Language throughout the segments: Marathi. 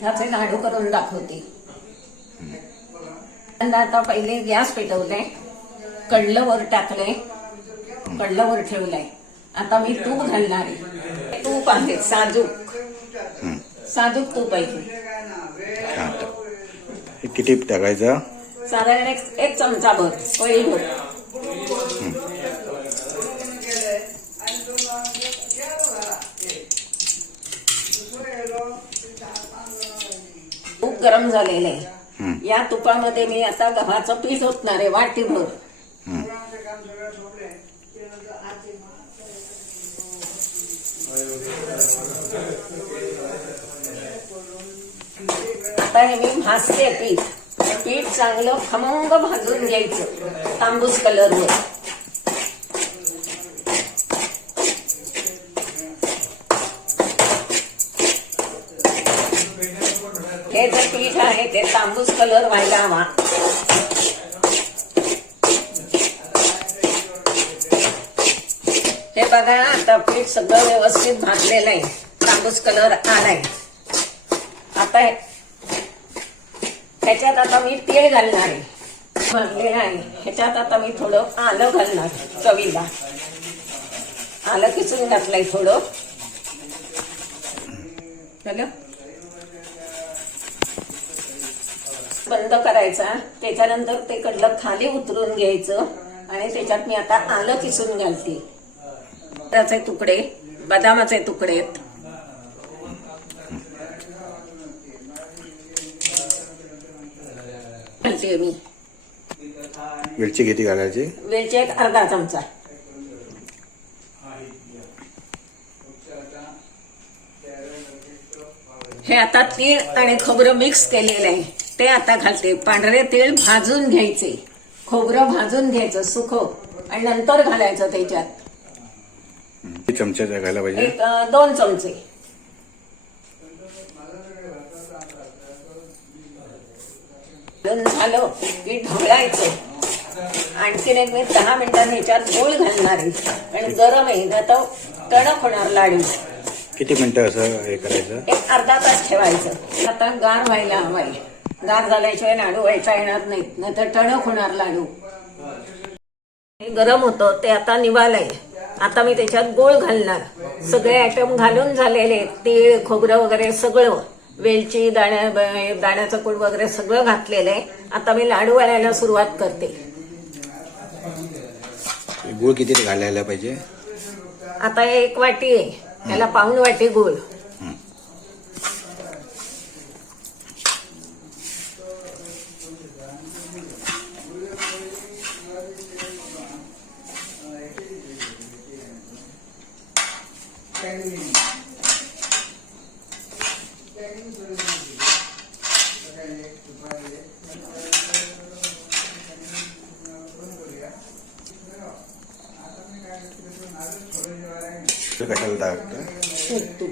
ह्याचे लाडू करून दाखवते. आता पहिले गॅस पेटवले कडलं वर टाकले कडलं वर ठेवलंय आता मी तूप घालणार आहे. तूप आहे साजूक. साजूक तूप आहे किती टाकायचं? साधारण एक एक चमचा भर पळी भर तूप गरम झालेलं आहे. या तुपामध्ये मी आता गव्हाचं पीठ ओतणार आहे वाटीभर. आता हे मी भाजते पीठ. पीठ चांगलं खमंग भाजून घ्यायचं तांबूस कलरवर हे जे पीठ आहे ते तांबूस कलर व्हायला हवा. हे बघा आता पीठ सगळं व्यवस्थित भाजलेलं आहे. तांबूस कलर आलाय. आता ह्याच्यात आता मी तेल घालणार आहे. भाजलेलं आहे. ह्याच्यात आता मी थोडं आलं घालणार चवीला. आलं किसून घातलंय थोडं. झालं? बंद करायचा त्याच्यानंतर ते कडलं खाली उतरून घ्यायचं आणि त्याच्यात मी आता आलं किसून घालते. त्याचे तुकडे बदामाचे तुकडे आहेत. घालते मी. वेलची किती घालायची? वेलची एक अर्धा चमचा. हे आता तीळ आणि खोबरं मिक्स केलेलं आहे. ते आता घालते. पांढरे तीळ भाजून घ्यायचे. खोबरं भाजून घ्यायचं सुख. आणि नंतर घालायचं त्याच्यात. किती चमचे पाहिजे? एक अं, दोन चमचे. झालं की ढवळायचं. आणखीन एक मी दहा मिनिटांनी ह्याच्यात गूळ घालणार आहे. आणि गरम आहे ना तर टणक होणार लाडू. किती मिनिटं असं हे करायचं? एक अर्धा तास ठेवायचं. आता गार व्हायला हवाय. गार झाल्याशिवाय लाडू व्हायचा येणार नाहीत. नाही तर टणक होणार लाडू. हे गरम होतं ते आता निवालय. आता मी त्याच्यात गोळ घालणार. सगळे आयटम घालून झालेले तीळ खोबरं वगैरे सगळं. वेलची दाण्या दाण्याचं कूड वगैरे सगळं घातलेलं आहे. आता मी लाडू वाढायला सुरुवात करते. गुळ किती घालायला पाहिजे? आता हे एक वाटी आहे. त्याला पाऊण वाटी गूळ. ते कशाला टाकतं तूप तूप.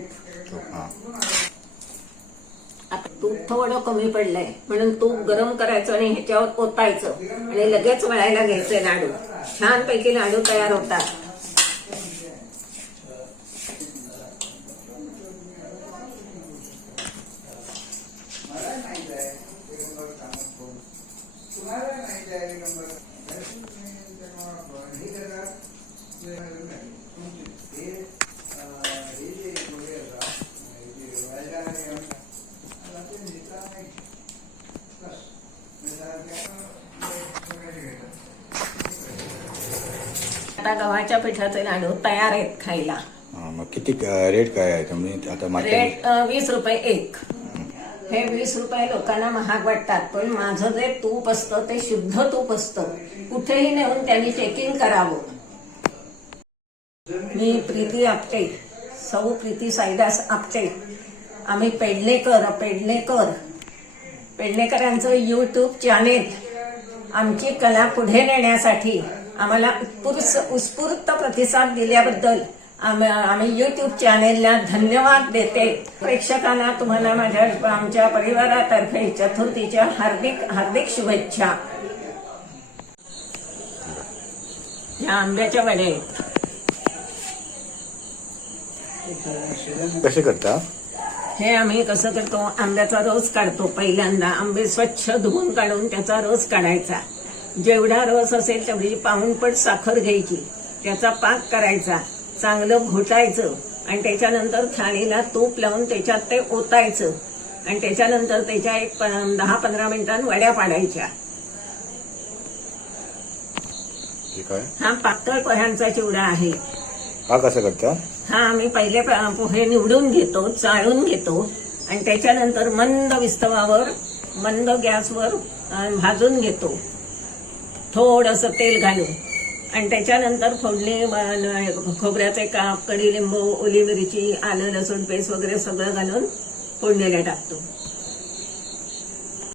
हां. आता तूप थोडं कमी पडलंय. म्हणून तूप गरम करायचं आणि ह्याच्यावर ओतायचं. आणि लगेच वळायला घ्यायचे लाडू. छानपैकी लाडू तयार होतात. आता गव्हाच्या पिठाचे लाडू तयार आहेत खायला. हां, मग किती रेट काय आहे तुम्ही? आता मार्केट रेट अ, वीस रुपये एक. हे वीस रुपये लोकांना महाग वाटतात पण माझं जे तूप असतं ते शुद्ध तूप असतं. कुठेही नेऊन त्यांनी चेकिंग करावं. मी प्रीती आपटे सौ प्रीती साईदास आपटे. आम्ही पेडलेकर पेडलेकर पेडलेकरांचं युट्यूब चॅनेल आमची कला पुढे नेण्यासाठी. आम्हाला उत्स्फूर्त उत्स्फूर्त प्रतिसाद दिल्याबद्दल आम- आम्ही युट्यूब चॅनेलला धन्यवाद देते. प्रेक्षकांना तुम्हाला माझ्या आमच्या परिवारातर्फे चतुर्थीच्या हार्दिक हार्दिक शुभेच्छा. या आंब्याच्या वडे. कसे करता? हे आम्ही कसं करतो? आंब्याचा रस काढतो पहिल्यांदा. आंबे स्वच्छ धुवून काढून त्याचा रस काढायचा. जेवढा रस असेल तेवढी पाऊणपट साखर घ्यायची. त्याचा पाक करायचा चांगलं घोटायचं आणि त्याच्यानंतर थाळीला तूप लावून त्याच्यात ते ओतायचं आणि त्याच्यानंतर त्याच्या एक दहा पंधरा मिनिटां वड्या पाडायच्या. हा पातळ पोह्यांचा चिवडा आहे. हा कसं करता? हा आम्ही पहिले पोहे निवडून घेतो चाळून घेतो आणि त्याच्यानंतर मंद विस्तवावर मंद गॅसवर भाजून घेतो. थोडंसं तेल घालून. आणि त्याच्यानंतर फोडणी खोबऱ्याचे काप कडीलिंबू ओली मिरची आलं लसूण पेस्ट वगैरे सगळं घालून फोडणीला टाकतो.